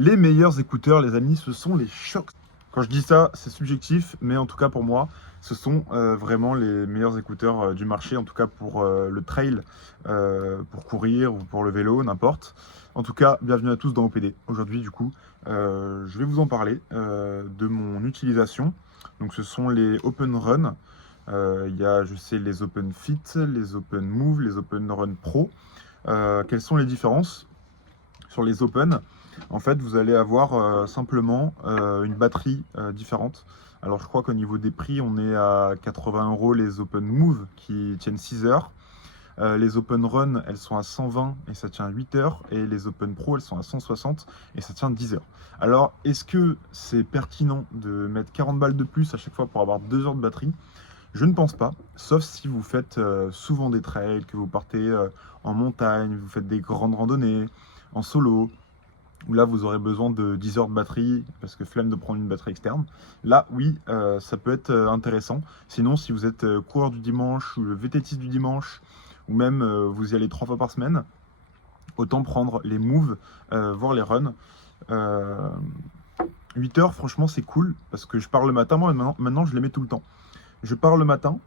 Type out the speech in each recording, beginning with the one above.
Les meilleurs écouteurs, les amis, ce sont les Shokz. Quand je dis ça, c'est subjectif, mais en tout cas pour moi, ce sont vraiment les meilleurs écouteurs du marché, en tout cas pour le trail, pour courir ou pour le vélo, n'importe. En tout cas, bienvenue à tous dans OPD. Aujourd'hui, du coup, je vais vous en parler de mon utilisation. Donc, ce sont les Open Run. Il y a, je sais, les Open Fit, les Open Move, les Open Run Pro. Quelles sont les différences sur les Open? En fait, vous allez avoir simplement une batterie différente. Alors, je crois qu'au niveau des prix, on est à 80 € les Open Move qui tiennent 6 heures. Les Open Run, elles sont à 120 et ça tient 8 heures. Et les Open Pro, elles sont à 160 et ça tient 10 heures. Alors, est-ce que c'est pertinent de mettre 40 balles de plus à chaque fois pour avoir 2 heures de batterie? Je ne pense pas, sauf si vous faites souvent des trails, que vous partez en montagne, vous faites des grandes randonnées, en solo, où là vous aurez besoin de 10 heures de batterie, parce que flemme de prendre une batterie externe. Là, oui, ça peut être intéressant. Sinon, si vous êtes coureur du dimanche, ou VTTiste du dimanche, ou même vous y allez 3 fois par semaine, autant prendre les moves, voire les runs. 8 heures, franchement, c'est cool, parce que je pars le matin, moi maintenant je les mets tout le temps. Je pars le matin,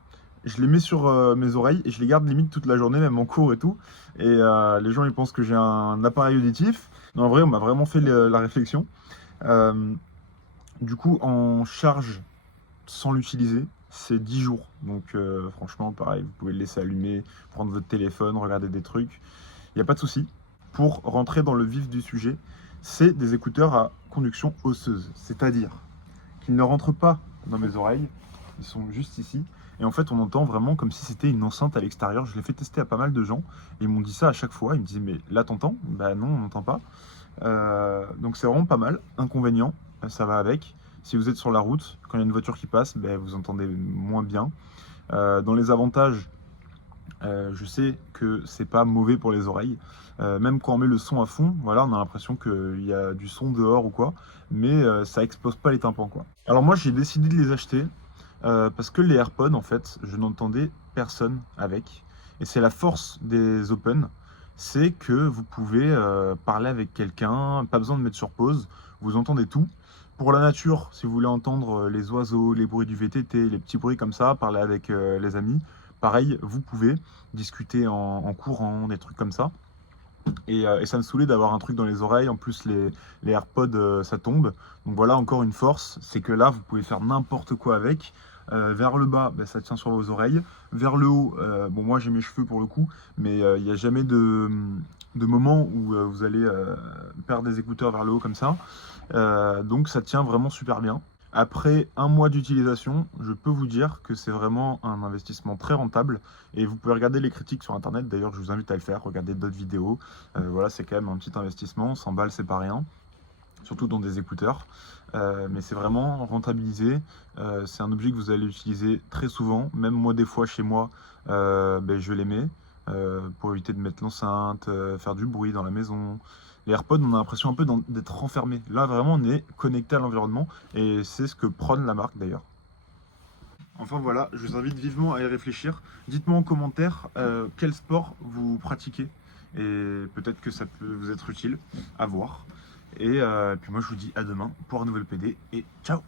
je les mets sur mes oreilles et je les garde limite toute la journée, même en cours et tout. Et les gens ils pensent que j'ai un appareil auditif. Mais en vrai, on m'a vraiment fait la réflexion. Euh, du coup, en charge sans l'utiliser, c'est 10 jours. Donc franchement, pareil, vous pouvez le laisser allumer, prendre votre téléphone, regarder des trucs. Il n'y a pas de souci. Pour rentrer dans le vif du sujet, c'est des écouteurs à conduction osseuse. C'est-à-dire qu'ils ne rentrent pas dans mes oreilles, ils sont juste ici. Et en fait, on entend vraiment comme si c'était une enceinte à l'extérieur. Je l'ai fait tester à pas mal de gens. Et ils m'ont dit ça à chaque fois. Ils me disaient, mais là, t'entends? Bah non, on n'entend pas. Donc c'est vraiment pas mal. Inconvénient, ça va avec. Si vous êtes sur la route, quand il y a une voiture qui passe, bah, vous entendez moins bien. Dans les avantages, je sais que c'est pas mauvais pour les oreilles. Même quand on met le son à fond, voilà, on a l'impression qu'il y a du son dehors ou quoi, mais ça explose pas les tympans, quoi. Alors moi, j'ai décidé de les acheter parce que les AirPods, en fait, je n'entendais personne avec. Et c'est la force des Open, c'est que vous pouvez parler avec quelqu'un, pas besoin de mettre sur pause, vous entendez tout. Pour la nature, si vous voulez entendre les oiseaux, les bruits du VTT, les petits bruits comme ça, parler avec les amis, pareil, vous pouvez discuter en courant, des trucs comme ça. Et ça me saoulait d'avoir un truc dans les oreilles. En plus, les AirPods, ça tombe. Donc voilà, encore une force, c'est que là, vous pouvez faire n'importe quoi avec. Vers le bas, ben, ça tient sur vos oreilles. Vers le haut, bon, moi j'ai mes cheveux pour le coup, mais il n'y a jamais de moment où vous allez perdre des écouteurs vers le haut comme ça. Donc ça tient vraiment super bien. Après un mois d'utilisation, je peux vous dire que c'est vraiment un investissement très rentable et vous pouvez regarder les critiques sur internet. D'ailleurs, je vous invite à le faire, regardez d'autres vidéos. Voilà, c'est quand même un petit investissement, 100 balles, c'est pas rien, surtout dans des écouteurs. Mais c'est vraiment rentabilisé. C'est un objet que vous allez utiliser très souvent. Même moi, des fois, chez moi, ben, je les mets pour éviter de mettre l'enceinte, faire du bruit dans la maison. Les AirPods, on a l'impression un peu d'être renfermé. Là, vraiment, on est connecté à l'environnement et c'est ce que prône la marque d'ailleurs. Enfin voilà, je vous invite vivement à y réfléchir. Dites-moi en commentaire quel sport vous pratiquez et peut-être que ça peut vous être utile à voir. Et puis moi, je vous dis à demain pour un nouvel PD et ciao!